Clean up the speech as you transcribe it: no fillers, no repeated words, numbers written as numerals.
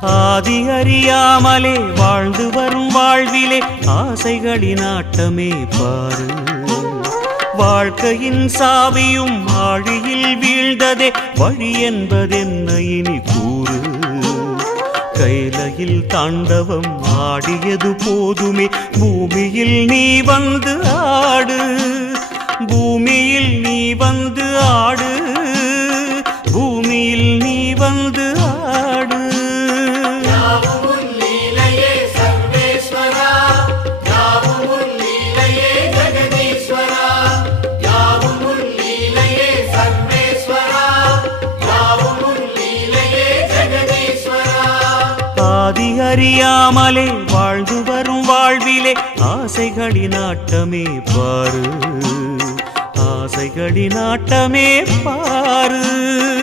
ஆதி அறியாமலே வாழ்ந்து வரும் வாழ்விலே ஆசைகளின் ஆட்டமே பாரு. வாழ்க்கையின் சாவியும் ஆழியில் வீழ்ந்ததே வழி என்பதென்ன இனி கூறு. கைலையில் தாண்டவம் ஆடியது போதுமே பூமியில் நீ வந்து ஆடு. பூமியில் நீ வந்து ஆடு. பூமியில் நீ வந்து ஆடு. ஆதி அறியாமலே வாழ்ந்து வரும் வாழ்விலே ஆசைகளின் ஆட்டமே பாரு. ஆசைகளின் ஆட்டமே பாரு.